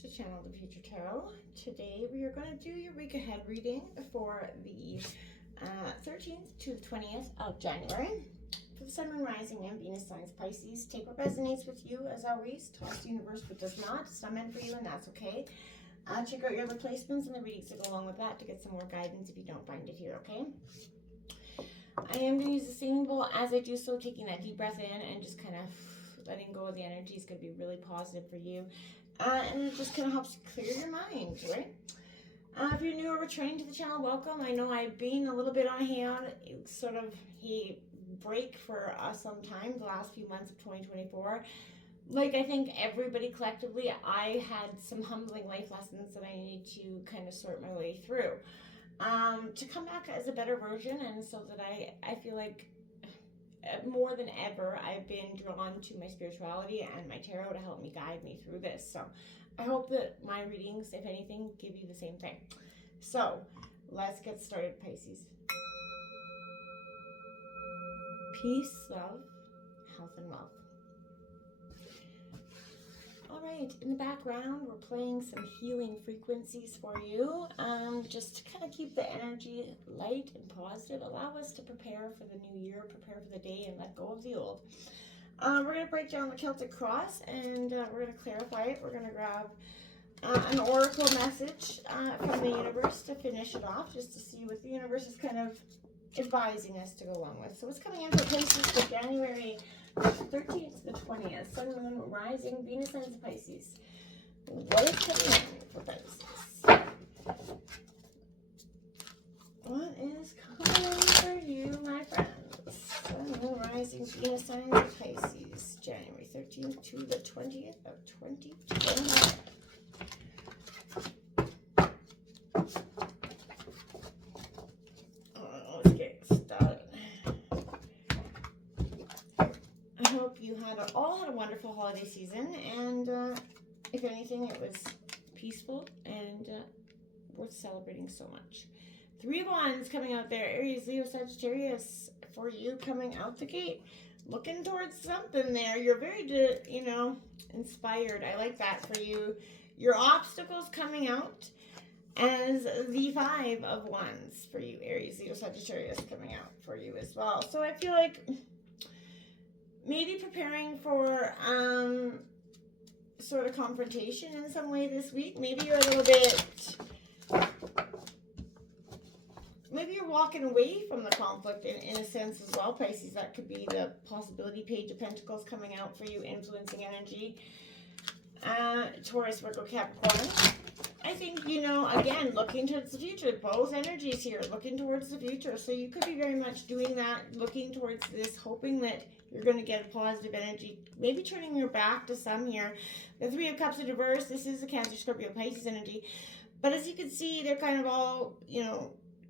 to Channel the Future Tarot. Today we are going to do your week ahead reading for the 13th to the 20th of January. For the Sun, Moon, Rising, and Venus signs Pisces. Take what resonates with you as always. Toss the universe what does not. It's not meant for you and that's okay. Check out your other placements and the readings that go along with that to get some more guidance if you don't find it here, okay? I am going to use the singing bowl as I do so, taking that deep breath in and just kind of letting go of the energy is going to be really positive for you. And it just kind of helps clear your mind, right? If you're new or returning to the channel, welcome. I know I've been a little bit on a break for some time, the last few months of 2024. Like I think everybody collectively, I had some humbling life lessons that I needed to kind of sort my way through. To come back as a better version, and so that I feel like more than ever I've been drawn to my spirituality and my tarot to help me guide me through this. So I hope that my readings, if anything, give you the same thing. So let's get started, Pisces. Peace, love, health, and wealth. All right, in the background, we're playing some healing frequencies for you, just to kind of keep the energy light and positive. Allow us to prepare for the new year, prepare for the day, and let go of the old. We're going to break down the Celtic cross, and we're going to clarify it. We're going to grab an oracle message from the universe to finish it off, just to see what the universe is kind of advising us to go along with. So what's coming in for Pisces for January 13th to the 20th, Sun, Moon, Rising, Venus signs of Pisces. What is coming in for Pisces? What is coming in for you, my friends? Sun, Moon, Rising, Venus signs of Pisces, January 13th to the 20th of 2020. Let's get started. I hope you all had a wonderful holiday season, and if anything, it was peaceful and worth celebrating so much. Three of Wands coming out there, Aries, Leo, Sagittarius, for you coming out the gate, looking towards something there. You're very, inspired. I like that for you. Your obstacles coming out as the Five of Wands for you, Aries, Leo, Sagittarius, coming out for you as well. So I feel like maybe preparing for sort of confrontation in some way this week. Maybe you're a little bit, maybe you're walking away from the conflict in a sense as well, Pisces. That could be the possibility. Page of Pentacles coming out for you, influencing energy. Taurus, Virgo, Capricorn. I think, again, looking towards the future. Both energies here, looking towards the future. So you could be very much doing that, looking towards this, hoping that you're going to get a positive energy, maybe turning your back to some here. The Three of Cups in reverse, this is the Cancer, Scorpio, Pisces energy. But as you can see, they're kind of all,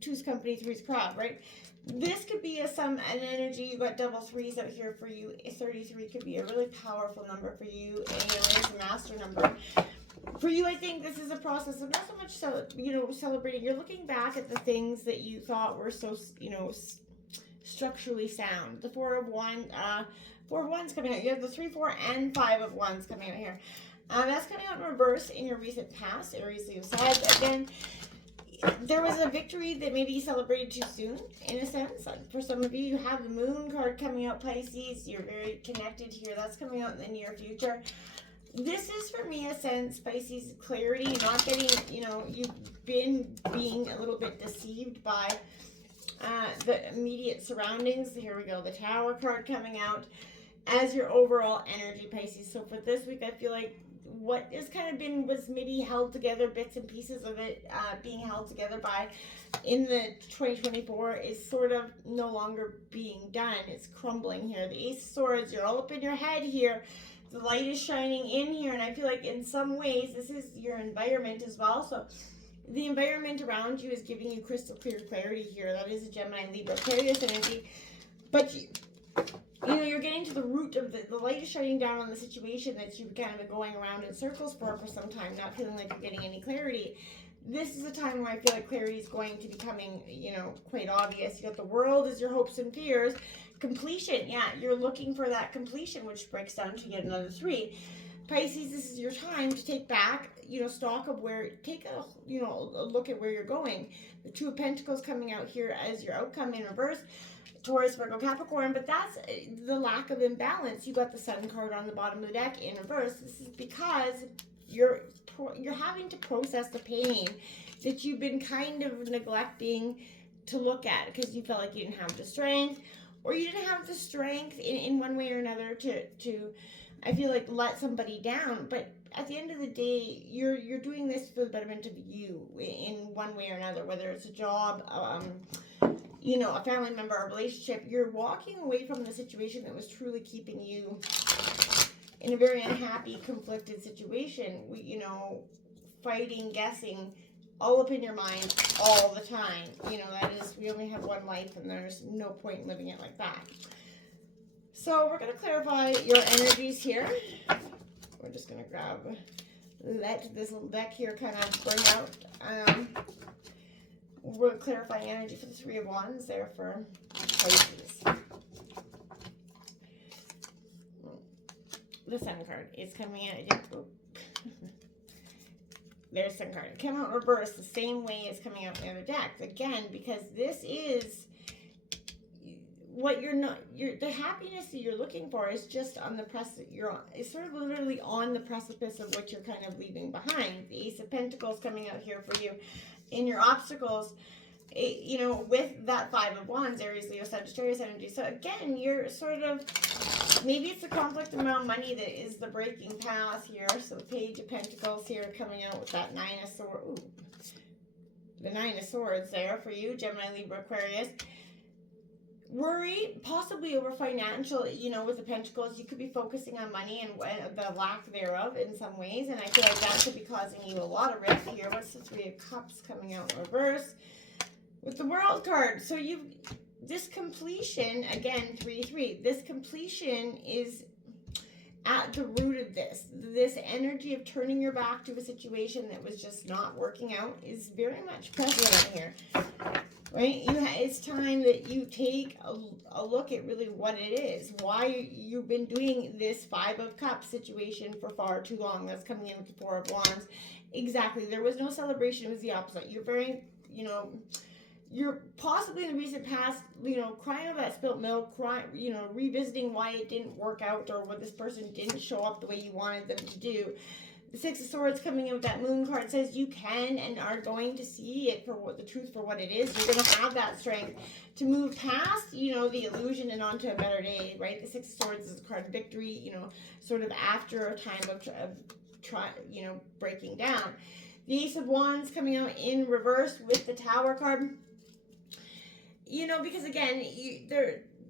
two's company, three's crowd, right? This could be an energy. You got double threes out here for you. 33 could be a really powerful number for you. And it's a master number. For you, I think this is a process of not so much, celebrating. You're looking back at the things that you thought were so, structurally sound. The Four of Wands coming out. You have the 3, 4, and 5 of Wands coming out here. That's coming out in reverse in your recent past, Aries, Leo, Sag. Again, there was a victory that maybe you celebrated too soon, in a sense. For some of you, you have the Moon card coming out, Pisces. You're very connected here. That's coming out in the near future. This is, for me, a sense, Pisces, clarity, not getting, you've been being a little bit deceived by the immediate surroundings. Here we go, the Tower card coming out as your overall energy, Pisces. So for this week, I feel like what has kind of was maybe held together, bits and pieces of it being held together by in the 2024 is sort of no longer being done. It's crumbling here. The Ace of Swords, you're all up in your head here. The light is shining in here, and I feel like in some ways this is your environment as well. So the environment around you is giving you crystal clear clarity here. That is a Gemini, Libra, Aquarius energy. But you're getting to the root of the light is shining down on the situation that you've kind of been going around in circles for some time, not feeling like you're getting any clarity. This is a time where I feel like clarity is going to be coming, quite obvious. You got the World as your hopes and fears. Completion, yeah, you're looking for that completion, which breaks down to yet another 3. Pisces, this is your time to take back, stock of take a look at where you're going. The Two of Pentacles coming out here as your outcome in reverse. Taurus, Virgo, Capricorn, but that's the lack of imbalance. You got the Sun card on the bottom of the deck in reverse. This is because you're having to process the pain that you've been kind of neglecting to look at because you felt like you didn't have the strength, or you didn't have the strength in one way or another to I feel like let somebody down. But at the end of the day, you're doing this for the betterment of you in one way or another, whether it's a job, a family member, a relationship. You're walking away from the situation that was truly keeping you in a very unhappy, conflicted situation. Fighting, guessing, all up in your mind all the time. That is, we only have one life and there's no point in living it like that. So we're going to clarify your energies here. We're just going to let this little deck here kind of bring out. We're clarifying energy for the Three of Wands there for Pisces. The Sun card is coming out. There's Sun card. It came out in reverse the same way as coming out in the other deck. Again, because this is what the happiness that you're looking for is just on the it's sort of literally on the precipice of what you're kind of leaving behind. The Ace of Pentacles coming out here for you in your obstacles, with that Five of Wands, Aries, Leo, Sagittarius energy. So again, you're sort of, maybe it's the conflict around money that is the breaking path here. So the Page of Pentacles here coming out with that Nine of Swords. Ooh, the Nine of Swords there for you, Gemini, Libra, Aquarius. Worry possibly over financial, with the Pentacles. You could be focusing on money and the lack thereof in some ways. And I feel like that could be causing you a lot of risk here. What's the Three of Cups coming out in reverse? With the World card. So this completion, again, 3-3. This completion is at the root of this. This energy of turning your back to a situation that was just not working out is very much present in here. Right? It's time that you take a look at really what it is. Why you've been doing this Five of Cups situation for far too long. That's coming in with the Four of Wands. Exactly. There was no celebration. It was the opposite. You're very, you're possibly in the recent past, crying over that spilt milk, revisiting why it didn't work out or what this person didn't show up the way you wanted them to do. The Six of Swords coming in with that Moon card says you can and are going to see it for the truth for what it is. You're going to have that strength to move past, the illusion and onto a better day, right? The Six of Swords is a card of victory, sort of after a time of breaking down. The Ace of Wands coming out in reverse with the Tower card. Because again,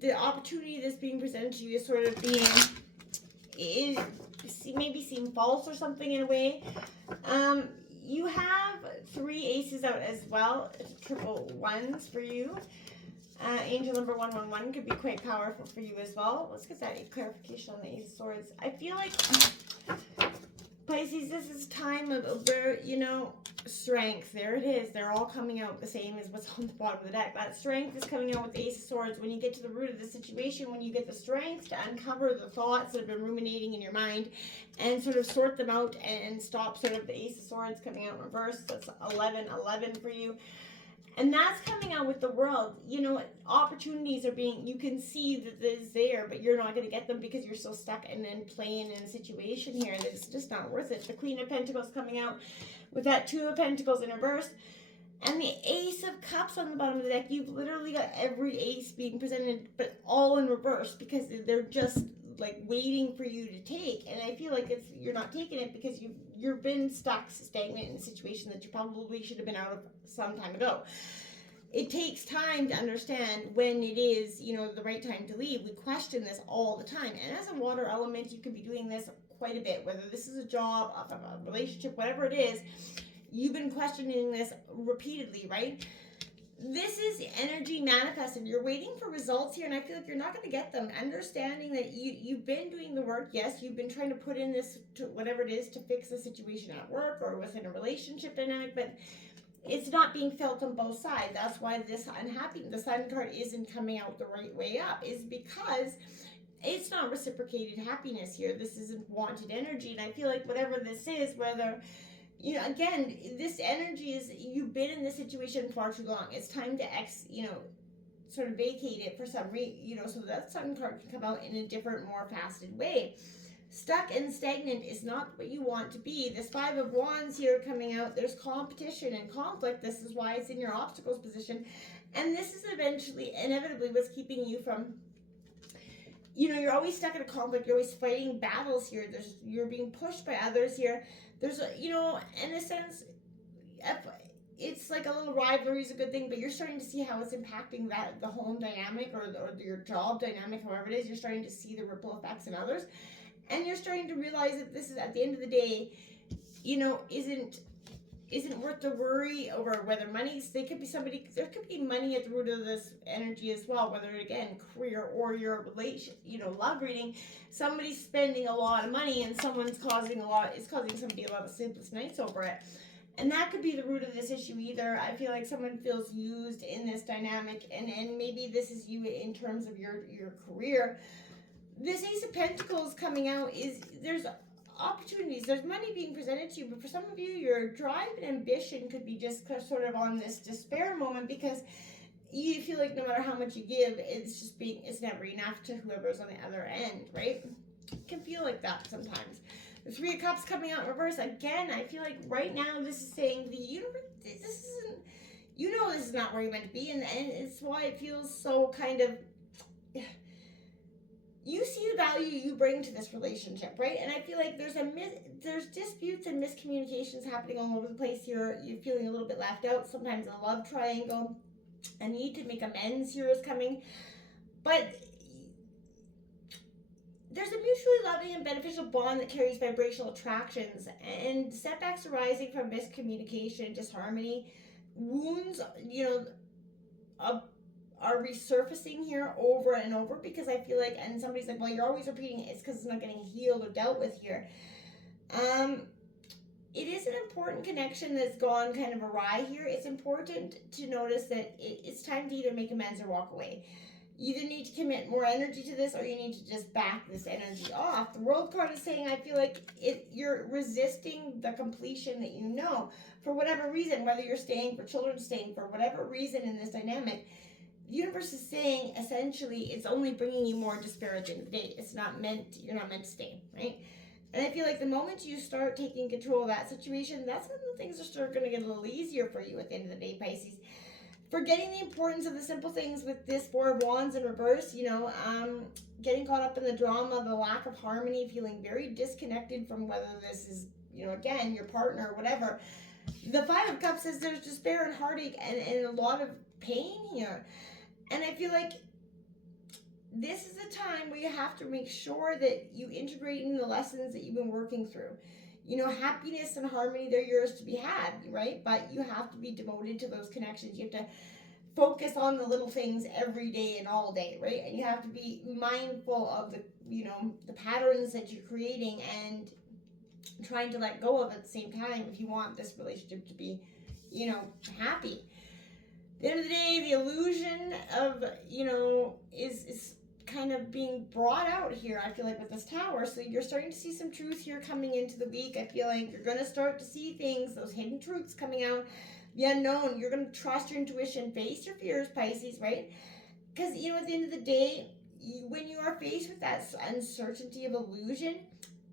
the opportunity that's being presented to you is sort of maybe seem false or something in a way. You have 3 aces out as well, triple ones for you. Angel number 111 could be quite powerful for you as well. Let's get that clarification on the Ace of Swords. I feel like Pisces, this is time of strength. There it is. They're all coming out the same as what's on the bottom of the deck. That strength is coming out with the Ace of Swords. When you get to the root of the situation, when you get the strength to uncover the thoughts that have been ruminating in your mind and sort of sort them out and stop sort of the Ace of Swords coming out in reverse. That's 11-11 for you. And that's coming out with the World. Opportunities are you can see that it's there, but you're not going to get them because you're so stuck and then playing in a situation here that it's just not worth it. The Queen of Pentacles coming out with that Two of Pentacles in reverse. And the Ace of Cups on the bottom of the deck. You've literally got every ace being presented, but all in reverse because they're just like waiting for you to take. And I feel like you're not taking it because you've been stuck, stagnant in a situation that you probably should have been out of some time ago. It takes time to understand when it is, the right time to leave. We question this all the time. And as a water element, you could be doing this quite a bit, whether this is a job, a relationship, whatever it is. You've been questioning this repeatedly, right? This is energy manifested. You're waiting for results here, and I feel like you're not going to get them. Understanding that you've been doing the work. Yes, you've been trying to put in this, to whatever it is, to fix the situation at work or within a relationship dynamic, but it's not being felt on both sides. That's why the Sun card isn't coming out the right way up, is because it's not reciprocated happiness here. This isn't wanted energy. And I feel like whatever this is, whether, again, this energy is, you've been in this situation far too long. It's time to sort of vacate it for some reason, so that sun card can come out in a different, more faceted way. Stuck and stagnant is not what you want to be. This Five of Wands here coming out, there's competition and conflict. This is why it's in your obstacles position. And this is inevitably what's keeping you from, you're always stuck in a conflict. You're always fighting battles here. You're being pushed by others here. There's, in a sense, it's like a little rivalry is a good thing, but you're starting to see how it's impacting the home dynamic or your job dynamic, however it is. You're starting to see the ripple effects in others. And you're starting to realize that this is, at the end of the day, isn't worth the worry over whether there could be money at the root of this energy as well, whether, again, career or your relation, love reading. Somebody's spending a lot of money and someone's causing somebody a lot of sleepless nights over it. And that could be the root of this issue either. I feel like someone feels used in this dynamic, and maybe this is you in terms of your career. This Ace of Pentacles coming out there's opportunities, there's money being presented to you, but for some of you, your drive and ambition could be just sort of on this despair moment, because you feel like no matter how much you give, it's never enough to whoever's on the other end, right? It can feel like that sometimes. The Three of Cups coming out in reverse. Again, I feel like right now this is saying the universe, this isn't, this is not where you're meant to be, and it's why it feels so kind of, you see the value you bring to this relationship, right? And I feel like there's disputes and miscommunications happening all over the place here. You're feeling a little bit left out, sometimes a love triangle. A need to make amends here is coming. But there's a mutually loving and beneficial bond that carries vibrational attractions, and setbacks arising from miscommunication, disharmony, wounds, are resurfacing here over and over, because I feel like, and somebody's like, well, you're always repeating it. It's because it's not getting healed or dealt with here. It is an important connection that's gone kind of awry here. It's important to notice that it's time to either make amends or walk away. You either need to commit more energy to this, or you need to just back this energy off. The World card is saying, I feel like you're resisting the completion that for whatever reason, whether you're staying for children, staying for whatever reason in this dynamic. The universe is saying, essentially, it's only bringing you more despair at the end of the day. You're not meant to stay, right? And I feel like the moment you start taking control of that situation, that's when things are going to get a little easier for you at the end of the day, Pisces. Forgetting the importance of the simple things with this Four of Wands in reverse, getting caught up in the drama, the lack of harmony, feeling very disconnected from whether this is, again, your partner or whatever. The Five of Cups says there's despair and heartache and a lot of pain here. And I feel like this is a time where you have to make sure that you integrate in the lessons that you've been working through. Happiness and harmony, they're yours to be had, right? But you have to be devoted to those connections. You have to focus on the little things every day and all day, right? And you have to be mindful of the patterns that you're creating and trying to let go of at the same time if you want this relationship to be, happy. At the end of the day, the illusion of, is kind of being brought out here, I feel like, with this Tower. So you're starting to see some truth here coming into the week. I feel like you're going to start to see things, those hidden truths coming out, the unknown. You're going to trust your intuition, face your fears, Pisces, right? Because, at the end of the day, when you are faced with that uncertainty of illusion,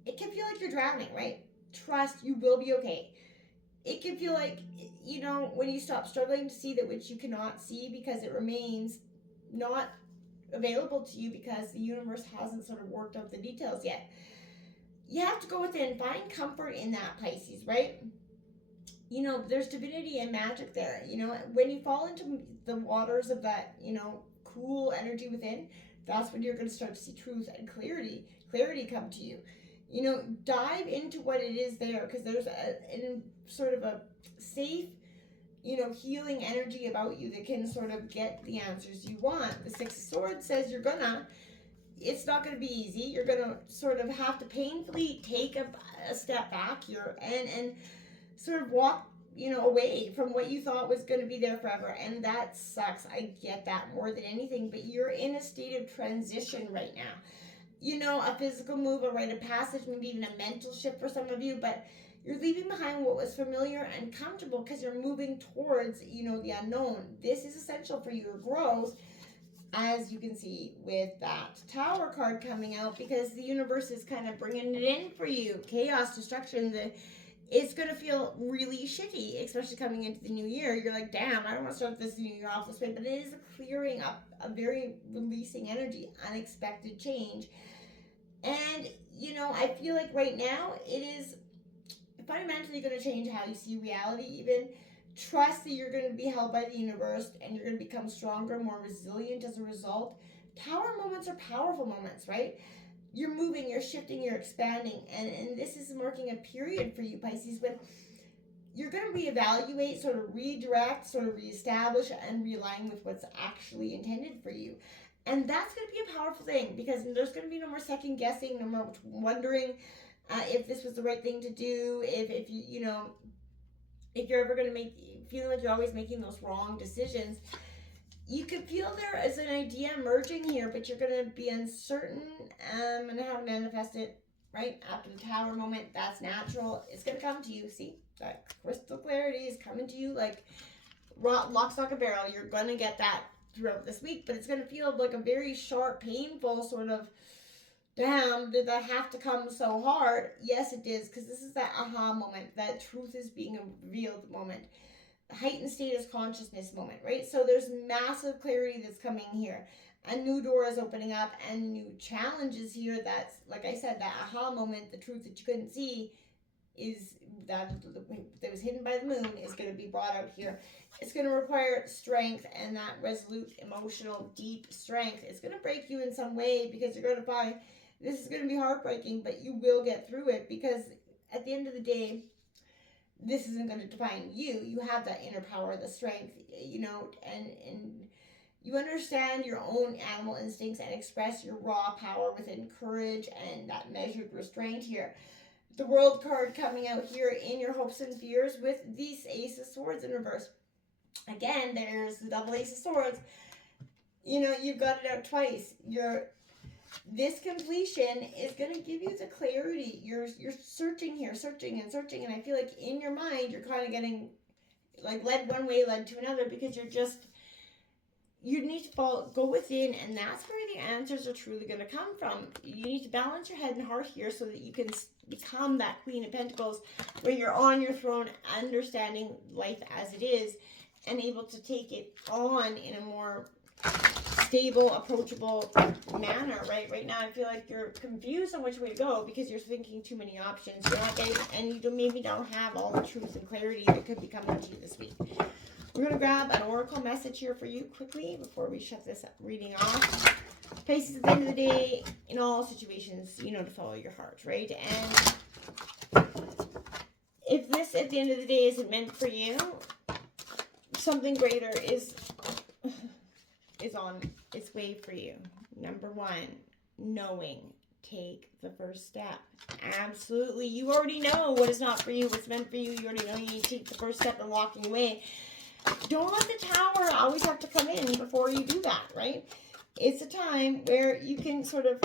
it can feel like you're drowning, right? Trust, you will be okay. It can feel like, when you stop struggling to see that which you cannot see because it remains not available to you because the universe hasn't sort of worked out the details yet. You have to go within, find comfort in that, Pisces, right? There's divinity and magic there. When you fall into the waters of that, cool energy within, that's when you're going to start to see truth and clarity come to you. Dive into what it is there, because there's a sort of a safe, healing energy about you that can sort of get the answers you want. The Six of Swords says it's not going to be easy. You're going to sort of have to painfully take a step back here and sort of walk, away from what you thought was going to be there forever. And that sucks. I get that more than anything, but you're in a state of transition right now. you know, a physical move, a rite of passage, maybe even a mental shift for some of you, but you're leaving behind what was familiar and comfortable because you're moving towards, you know, the unknown. This is essential for your growth, as you can see with that Tower card coming out, because the universe is kind of bringing it in for you. Chaos, destruction, it's going to feel really shitty, especially coming into the new year. You're like, damn, I don't want to start this new year off this way, but it is a clearing up, a very releasing energy, unexpected change. And, you know, I feel like right now it is fundamentally going to change how you see reality, even. Trust that you're going to be held by the universe and you're going to become stronger, more resilient as a result. Tower moments are powerful moments, right? You're moving, you're shifting, you're expanding, and this is marking a period for you, Pisces, when you're going to reevaluate, sort of redirect, sort of reestablish, and realign with what's actually intended for you. And that's going to be a powerful thing, because there's going to be no more second guessing, no more wondering if this was the right thing to do, if you, you know, if you're ever going to feeling like you're always making those wrong decisions. You could feel there is an idea emerging here, but you're going to be uncertain and how to manifest it, right? After the Tower moment, that's natural. It's going to come to you. See, that crystal clarity is coming to you like lock, stock, and barrel. You're going to get that throughout this week, but it's going to feel like a very sharp, painful sort of, damn, did that have to come so hard? Yes, it is, because this is that aha moment, that truth is being revealed moment, heightened status consciousness moment, right? So there's massive clarity that's coming here. A new door is opening up and new challenges here. That's, like I said, that aha moment, the truth that you couldn't see is that was hidden by the moon is going to be brought out here. It's going to require strength, and that resolute, emotional, deep strength. It's going to break you in some way, because you're going to find this is going to be heartbreaking, but you will get through it, because at the end of the day, this isn't going to define you. You have that inner power, the strength, you know, and you understand your own animal instincts and express your raw power within courage and that measured restraint here. The World card coming out here in your hopes and fears with these Ace of Swords in reverse. Again, there's the double Ace of Swords. You know, you've got it out twice. This completion is going to give you the clarity. You're searching here, searching and searching, and I feel like in your mind you're kind of getting like led one way, led to another, because you need to go within, and that's where the answers are truly going to come from. You need to balance your head and heart here so that you can become that Queen of Pentacles, where you're on your throne, understanding life as it is, and able to take it on in a more stable, approachable manner, right? Right now, I feel like you're confused on which way to go because you're thinking too many options. You're not getting, and you maybe don't have all the truth and clarity that could be coming to you this week. We're going to grab an oracle message here for you quickly before we shut this reading off. Pisces, at the end of the day, in all situations, you know to follow your heart, right? And if this, at the end of the day, isn't meant for you, something greater is on its way for you. Number one, knowing. Take the first step. Absolutely. You already know what is not for you, what's meant for you. You already know you need to take the first step in walking away. Don't let the Tower always have to come in before you do that, right? It's a time where you can sort of,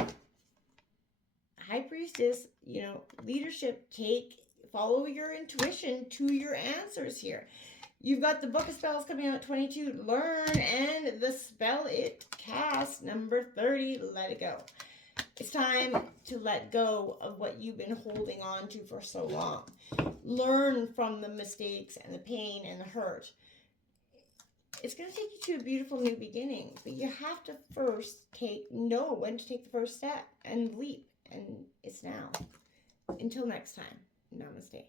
High Priestess, you know, leadership, follow your intuition to your answers here. You've got the Book of Spells coming out at 22. Learn and the spell it cast. Number 30. Let it go. It's time to let go of what you've been holding on to for so long. Learn from the mistakes and the pain and the hurt. It's going to take you to a beautiful new beginning, but you have to first know when to take the first step and leap, and it's now. Until next time, namaste.